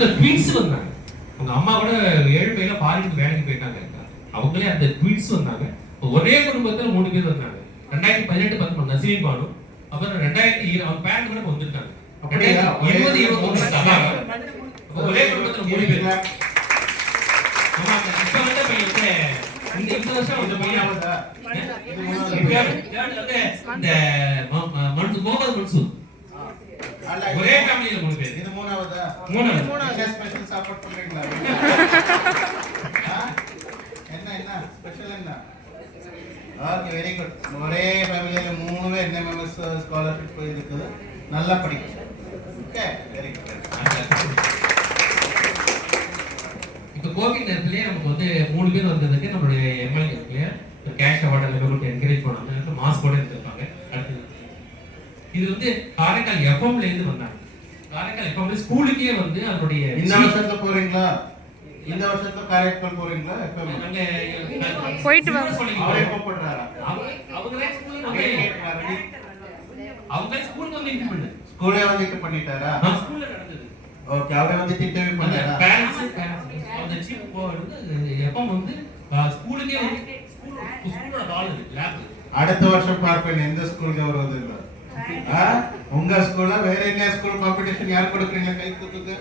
அடுத்த ட்வின்ஸ் வந்தாங்க. உங்க அம்மா கூட 7 பேர்ல ஃபாரினுக்கு வேலைக்கு போயிட்டாங்க. அவங்களே அந்த ட்வின்ஸ் வந்தாங்க. ஒரே குடும்பத்துல 3 பேர் வந்தாங்க. 2018 நசீம் பானு, அப்புறம் 2020 அவங்க பேரண்ட் கூட வந்துட்டாங்க. அப்படியே 20 21 சபாங்க. ஒரே குடும்பத்துல 3 பேர். ஆமா, இப்ப வந்து பையன் இந்த வருஷம் வந்து பையன் ஆவதா இந்த முகமது மன்சூர் ஒரே ஃபேமிலில 3 பேர். இது மூணாவதா? மூணாவது ஸ்பெஷல் சப்போர்ட் பண்றீங்களா? என்ன ஸ்பெஷல் என்ன? Okay, very good. ஒரே ஃபேமிலியில 3 பேர் என்எம்எஸ் ஸ்காலர்ஷிப் போயிருக்குது. நல்லா படிங்க. Okay, very good. இப்போ கோவிட் நேரத்திலே நமக்கு வந்து 3 பேர் வந்ததுக்கு நம்மளுடைய எம்எல்ஏ கேஷ் அவார்டு எல்லாமே என்கரேஜ் பண்ணாங்க. மாஸ்க் கூட எடுத்துருப்பாங்க. அடுத்தது இது வந்து காரைக்கால் எஃப்எம்ல இருந்து வந்தாங்க. காரைக்கால் எஃப்எம்ல ஸ்கூலுக்கே வந்து அதனுடைய இந்த வருஷத்துல போறீங்களா? இந்த வருஷத்துல காரைக்கால் போறீங்களா? எஃப்எம் அங்க போயிட்டு வாங்க. அவரே கூப்பிடுறாரா? அவங்களே ஸ்கூலுக்கு வந்து இன்வைட் ஸ்கூல்ல வந்து இன்வைட் பண்ணிட்டாரா? ஸ்கூல்ல நடந்தது. ஓகே, அவரே வந்து இன்டர்வியூ பண்ணாரா? பேரண்ட்ஸ் அந்த சீஃப் வந்து எஃப்எம் வந்து ஸ்கூலுக்கே வந்து ஸ்கூலோட ஹால் லேப். அடுத்த வருஷம் பார்ப்பேன் எந்த ஸ்கூலுக்கு வருவது இல்ல. உங்க ஸ்கூல்ல வேற என்ன ஸ்கூல் காம்படிஷன் யார் கொடுக்குறீங்க? கை தூக்குங்க.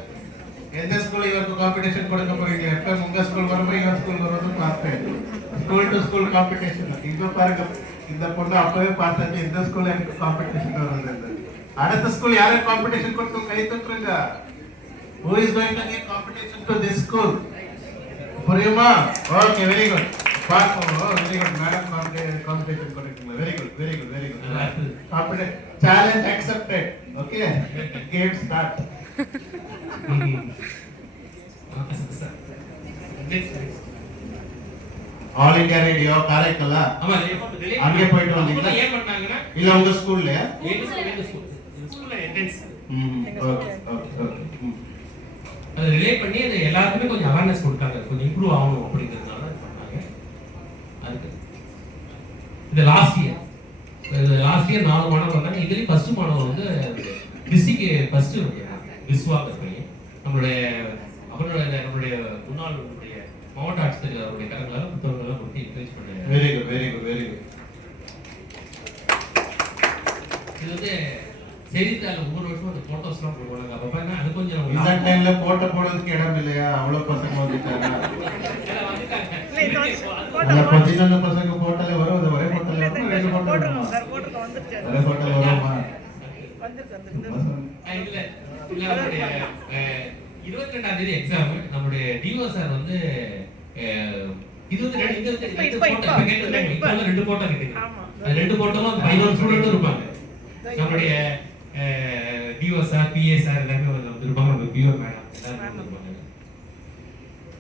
எந்த ஸ்கூல் இவருக்கு காம்படிஷன் கொடுக்க போறீங்க? எப்ப உங்க ஸ்கூல் வரும்போது இவங்க ஸ்கூல் வருவது பார்ப்பேன். School to school competition. இங்க பாருங்க, இந்த பொண்ணு அப்பவே பார்த்தாச்சு எந்த ஸ்கூல்ல எனக்கு காம்படிஷன் வருது இல்லை. அடுத்த ஸ்கூல் யாரும் காம்படிஷன் கொடுத்து கை தூக்குறீங்க? Who is going to give competition to this school? புரியுமா? Okay, very good. பார்ப்போம். Very good. மேடம் காம்படிஷன் கொடுக்குறீங்க. Very good, very good, very good. Competition challenge accepted. Okay, game start. All India Radio Karaikal. ஆமா, அங்கே போயிட்டு வந்தீங்களா? ஏன் பண்ணாங்கன்னா இல்ல உங்க ஸ்கூல்ல ஸ்கூல்ல அட்டெண்டன்ஸ் ஓகே ஓகே. அது ரிலே பண்ணி அது எல்லாருக்குமே கொஞ்சம் அவேர்னஸ் கொடுத்தாங்க. கொஞ்சம் இம்ப்ரூவ் ஆகணும் அப்படிங்கிறதுனால பண்ணாங்க. அதுக்கு இந்த லாஸ்ட் இயர் 4 மாணவர் வந்தாங்க. இதுலயும் ஃபர்ஸ்ட் மாணவர் வந்து டிஸ்ட்ரிக்ட் ஃபர்ஸ்ட் விஸ்வாக பையன். நம்மளுடைய முன்னாள் மாவட்ட ஆட்சியர் அவருடைய கரங்களால் புத்தகங்கள்லாம் கொடுத்து என்கரேஜ் பண்ணாங்க. Very good, very good, very good. இது வந்து செய்தித்தாள் ஒவ்வொரு வருஷம் அந்த போட்டோஸ்லாம் போடுவாங்க. அப்ப பாருங்க அது கொஞ்சம் இந்த டைம்ல போட்டோ போடுறதுக்கு இடம் இல்லையா? அவ்வளவு பசங்க வந்துட்டாங்க. அந்த 11 பசங்க போட்டோல வரும். அது ஒரே போட்டோல வரும். 2 போட்டோ வரும் சார். போட்டோ வந்துருச்சு. ஒரே போட்டோ வருமா? இல்ல 22ஆம் தேதி எக்ஸாம். நம்மளுடைய டிஓ சார் வந்து 22 போட்டோ கேட்டிருந்தாங்க. இப்போ 2 போட்டோ கேட்டிருக்காங்க. அந்த 2 போட்டோல 11 ஸ்டூடெண்ட் இருப்பாங்க. நம்மளுடைய டிஓ சார், பிஏ சார் எல்லாமே வந்துருப்பாங்க. நம்ம பிஓ மேடம் எல்லாரும் வந்துருப்பாங்க.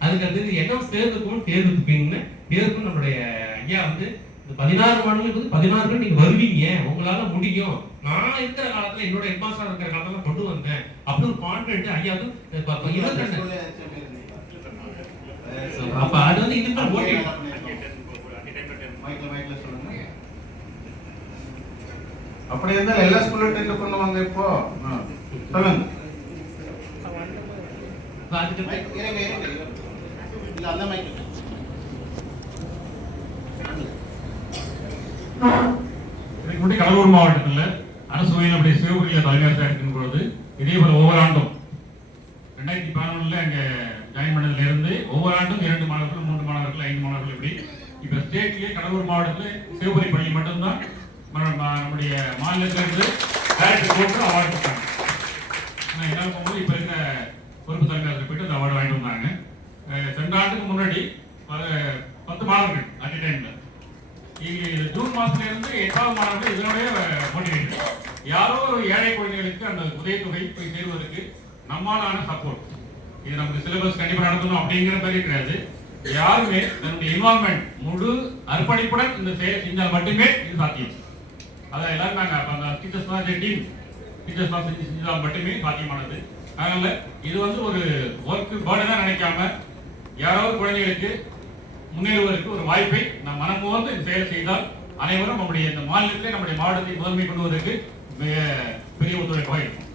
அதுக்கு அடுத்தது என்ன தேர்வுக்கு நம்மளுடைய ஐயா வந்து 16 மாணவர்களுக்கு 16 பேர் நீங்க வருவீங்க, உங்களால முடியும். நான் இருக்கிற காலத்துல என்னோட ஹெட்மாஸ்டர் இருக்கிற காலத்துல கொண்டு வந்தேன் அப்படி ஒரு கான்ஃபிடன்ட் ஐயா வந்து 22. அப்ப அது வந்து இதுக்கு ஓகே. அப்படி இருந்தால் எல்லா ஸ்கூல்ல டென்ட் பண்ணுவாங்க. இப்போ சொல்லுங்க. அதுக்கு இல்ல அந்த மைக் இதுக்கு முன்னாடி கடலூர் மாவட்டத்தில் அரசு நம்முடைய சிவபுரியில் தலைமையாக இருக்கும் பொழுது இதே போல ஒவ்வொரு ஆண்டும் 2011 அங்கே ஜாயின் பண்ணதுலேருந்து ஒவ்வொரு ஆண்டும் 2 மாணவர்கள், 3 மாணவர்கள், 5 மாணவர்கள் இப்படி. இப்போ ஸ்டேட்லேயே கடலூர் மாவட்டத்தில் சிவபுரி பள்ளி மட்டும்தான் நம்முடைய மாநிலத்திலிருந்து டைரக்ட் போட்டு அவார்டு கொடுத்தாங்க. ஆனால் என்னால் போகும்போது இப்போ இருக்கிற பொறுப்பு தலைமையாக போயிட்டு அந்த அவார்டு வாங்கிட்டு வந்தாங்க. சென்ற ஆண்டுக்கு முன்னாடி 10 மாணவர்கள் அட் டைம்ல ஜூன் மாசத்துல இருந்து 8வது மாணவர்கள் இதனுடைய மோட்டிவேஷன். யாரோ ஒரு ஏழை குழந்தைகளுக்கு அந்த உதவித்தொகை போய் சேருவதற்கு நம்மளான சப்போர்ட். இது நமக்கு சிலபஸ் கண்டிப்பா நடத்தணும் அப்படிங்கிற மாதிரி கிடையாது. யாருமே தன்னுடைய இன்வால்மெண்ட் முழு அர்ப்பணிப்புடன் இந்த செயலை செஞ்சால் மட்டுமே இது சாத்தியம். அதான் எல்லாரும் நாங்க அந்த டீச்சர்ஸ் தான் டீம் டீச்சர்ஸ் தான் செஞ்சால் மட்டுமே சாத்தியமானது. அதனால இது வந்து ஒரு ஒர்க் பேர்டனா நினைக்காம யாராவது குழந்தைகளுக்கு முன்னேறுவதற்கு ஒரு வாய்ப்பை நம் மனமோர்ந்து இந்த செயலை செய்தால் அனைவரும் நம்முடைய இந்த மாநிலத்திலே நம்முடைய மாவட்டத்தை முதன்மை கொள்வதற்கு பெரிய ஒத்துழைப்பாக இருக்கும்.